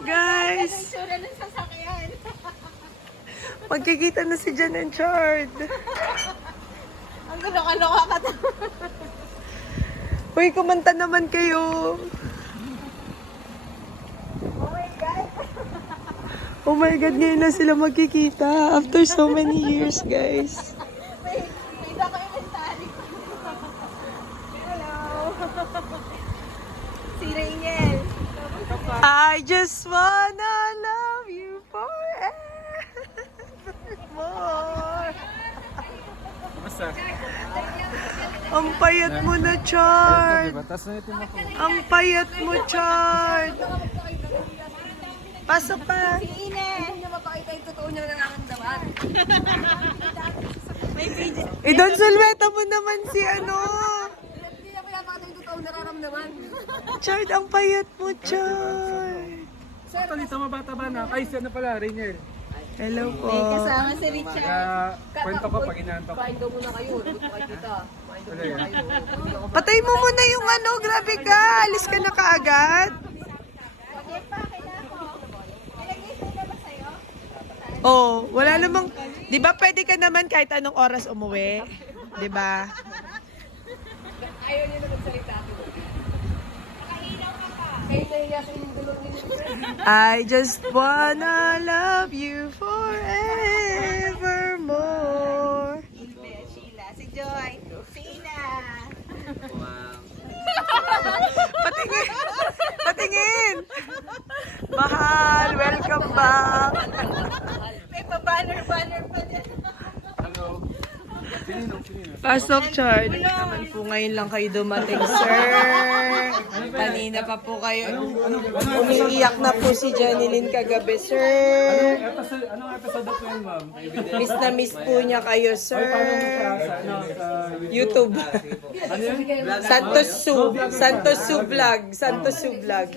Guys, Sura ng sasakyan. magkikita na si Jan and Chard. Ang kaloka-loka ka to. Uy, kumanta naman kayo. Oh my God. Oh my God, ngayon na sila magkikita. After so many years, guys. May isa ko yung mentali ko. Hello. Si Rangel. I just wanna love you forevermore. Basta. Ang payat mo na, Chard. Diba? Tapos na ito mo. Ang payat mo, Chard. Pasok pa. Si Ine. Hindi niya mapakita yung totoo niya nararamdaman. May video. Idon Sulweta mo naman si ano. Hindi niya pinapakita yung totoo nararamdaman. Chard, ang payat mo, Chard. Ito dito mabata ba na? Ay, siya na pala, Rainier. Hello po. May kasama si Richard. Kaya, kwento ko pag inaantok. Kain daw muna kayo. Hindi ko makikita. Kain daw muna kayo. Patay mo muna yung ano, grabe ka. Alis ka na kaagad. Okay pa, kailangan ko. Ilagay sila ba sa'yo? Oh, wala namang, di ba pwede ka naman kahit anong oras umuwi? Di ba? Ayaw niya na magsalita. Nakailaw ka pa. Kayo nahiya sa inyong dalawang minutes. I just wanna love you forevermore. Sheila, si Joy, si Ina. Patingin! Patingin! Mahal, welcome back. May pa-banner pa dyan. Hello. Sininong, sininong. Pasok, Chard. Naman po ngayon lang kayo dumating, sir. Kanina pa po kayo. Umiiyak na po si Janilyn kagabi, sir. Anong episode po yan, ma'am? Miss na miss po niya kayo, sir. Sa YouTube. ano yun? Santos Su. Santos Su Vlog. Santos Su Vlog.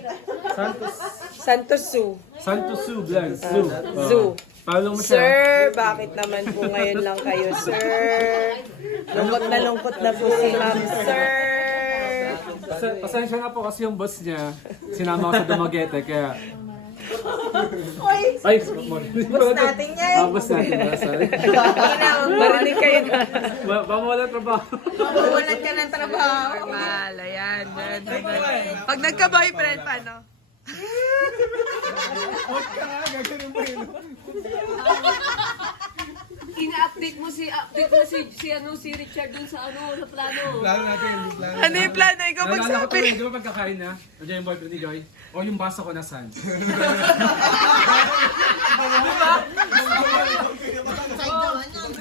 Santos. Santos Su. Santos Zoo Vlog. Zoo. Zoo. Follow mo siya. Sir, bakit naman po ngayon lang kayo, sir? Lungkot na po si ma'am, sir. Pasensya na po kasi yung boss niya, sinama ko sa Dumaguete, kaya... Uy, Ay, sorry. boss natin yan. Boss natin. Sorry. Marinig kayo na. Pamawala trabaho. Mawalan ka ng trabaho. Normal, ayan. Pag nagka-boyfriend, paano? Ina-update mo si Richard dun sa plano. Plano natin. Ano yung plano? Ikaw Nalala ko magsabi. tuloy, di ba pagkakain na? Nandiyan yung boyfriend ni Joy? O yung baso ko nasan? Di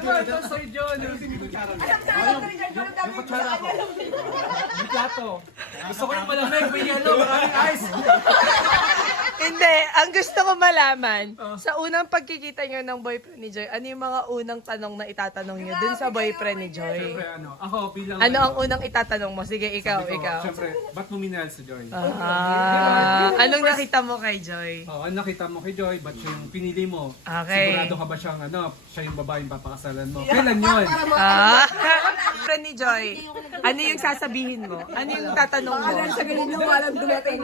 ba ito sa yun? Yung kutsara ko. Yung plato. Gusto ko yung malamig, may yellow, maraming ice. Hindi, ang gusto ko malaman, sa unang pagkikita nyo ng boyfriend ni Joy, ano yung mga unang tanong na itatanong nyo dun sa boyfriend ni Joy? Siyempre ako bilang... Ano ang unang itatanong mo? Sige, ikaw. Siyempre, ba't mo minahal si Joy? Anong nakita mo kay Joy? Oh, ano nakita mo kay Joy? Ba't siya yung pinili mo? Okay. Sigurado ka ba siyang siya yung babaeng papakasalan mo? Kailan yun? Friend ni Joy, ano yung sasabihin mo? Ano yung tatanong mo? Sa ganun yung walang dumating.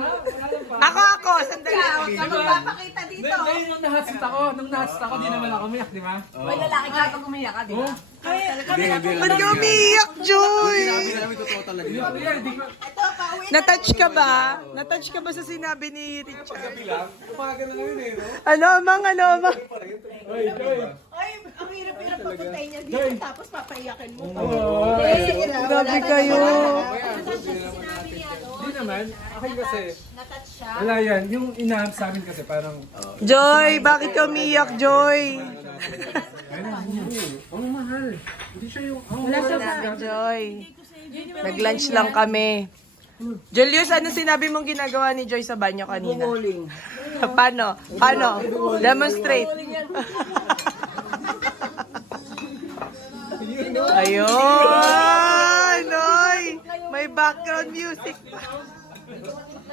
Ako, sandali. Huwag ka magpapakita dito. Ngayon nung nahatsit ako, di naman ako umiyak, di ba? May lalaki ka pag umiyak ka, di ba? Ba't ka umiiyak, Joy? Di ko... Ito, pauwi na. Natouch ka ba? Natouch ka ba sa sinabi ni Richard? Ano, amang? Oy, ang hirap-hirap papuntay niya dito, tapos papaiyakin mo. Grabe kayo. Di naman, akin kasi, Natouch siya. wala yan. Yung inaam sa amin kasi parang... Joy, bakit ka umiiyak, Joy? Ang mahal. Hindi siya yung... Joy, nag-lunch lang kami. Julius, ano sinabi mong ginagawa ni Joy sa banyo kanina? Paano? Demonstrate. Ayun! Noy! May background music pa.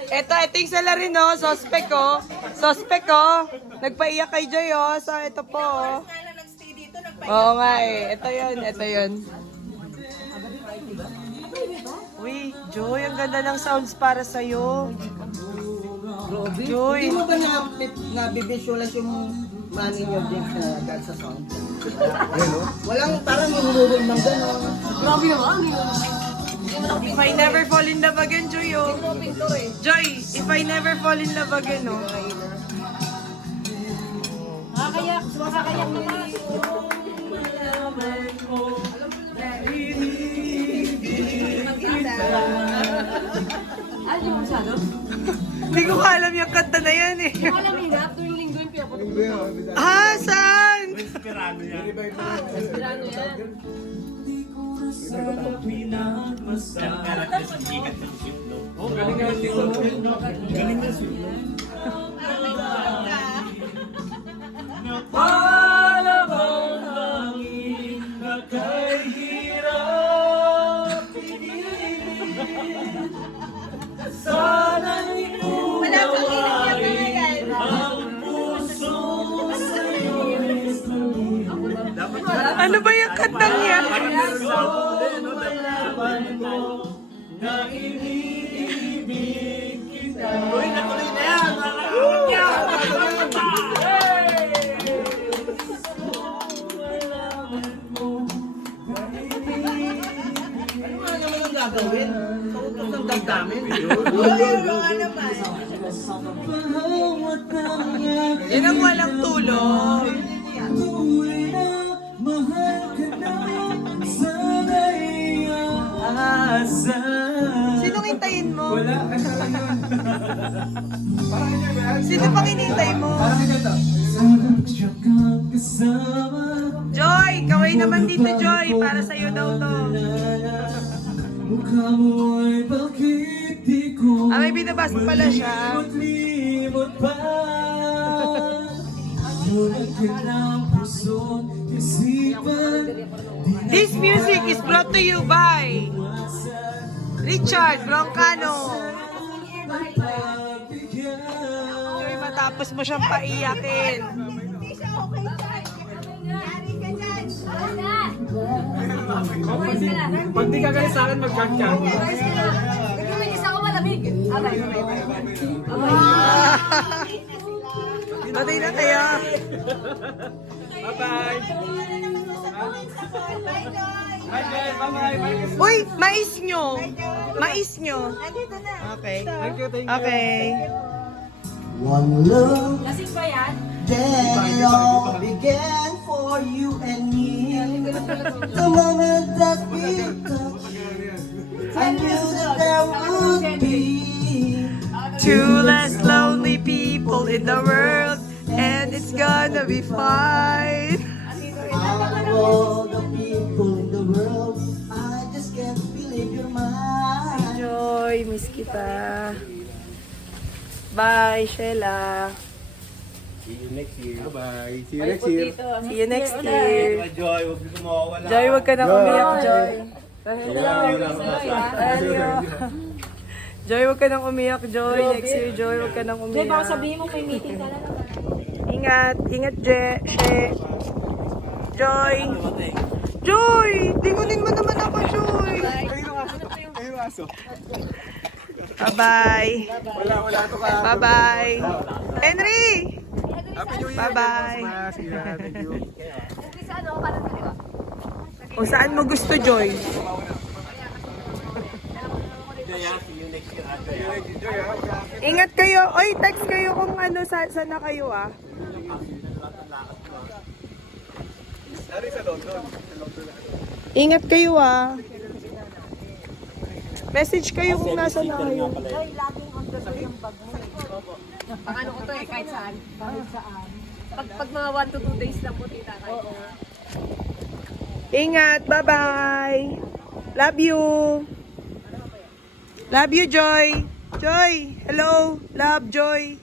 Ito yung salarin, no? Suspect, oh. Suspect, oh. Nagpaiyak kay Joy, oh. So, ito po, oh. Kaya lang nag-stay dito, Oo nga, eh. Ito yun. Uy, Joy, ang ganda ng sounds para sa'yo. Joy. Hindi mo ba nabivisualize yung money niyo din sa sound? Walang parang nilulog ng gano'n. Grabe naman. If I never fall in love again, Joy, oh. Joy, if I never fall in love again, oh. Makakayak naman. Ano yung masyado? Hindi ko alam yung kanta na yan, eh. Yung alam hirap, tuwing linggo yung pinapatulog. Ah, saan? Inspirado yan. Oh, galing nga dito. Galing nga siya. Ano ba yung kantang yan? Ano nga naman ang gagawin? Sa utos ng damdamin. Yan ang walang tulog. Sinong hintayin mo? Wala, ano lang yun. Parang ano ba yan? Sino pang hinihintay mo? Parang ano to? Joy, kaway naman dito, Joy. Para sa'yo daw to. Ah, may binabasa pala siya. This music is brought to you by Richard Broncano. Joy, matapos mo siyang paiyakin. Pag di ka galing sa akin, mag-card ka. Pag may isa ko malamig. Okay. Patay na kaya. Bye-bye. Bye, Joy. Bye-bye. Uy, mais nyo. Mais nyo. Okay. Thank you, thank you. Okay. One love, Lasing ba yan? then it all began for you and me. The moment that we touched, I knew that there would be Two less lonely people in the world, and it's gonna be fine. out of all the people in the world. I just can't believe you're mine. Joy, miss kita. Bye, Sheila. See you next year. Bye-bye. See you next year. See you next year. Joy, huwag mo mawawala. Joy, wag ka na umiyak, Joy. Joy, wag ka nang umiyak, Joy. Next year, Joy, wag ka nang umiyak. Baka sabihin mo may meeting ka na naman. Ingat, ingat, Joy. Joy, tingunin mo naman ako, Joy. Ayun aso. Bye-bye. Wala to ka. Bye-bye. Henry! Happy New Year. Bye-bye. Thank you. Umpisa ano, parang kaliwa. O saan mo gusto, Joy? Ingat kayo. Oy, text kayo kung ano, saan na kayo, ah. Dari sa London. Ingat kayo, ah. Message kayo kung nasa na kayo. Pang ano ko to eh, kahit saan. Kahit saan. Pag mga 1 to 2 days lang po, tita, kahit na. Ingat. Bye-bye. Love you. Love you, Joy. Joy. Hello. Love, Joy.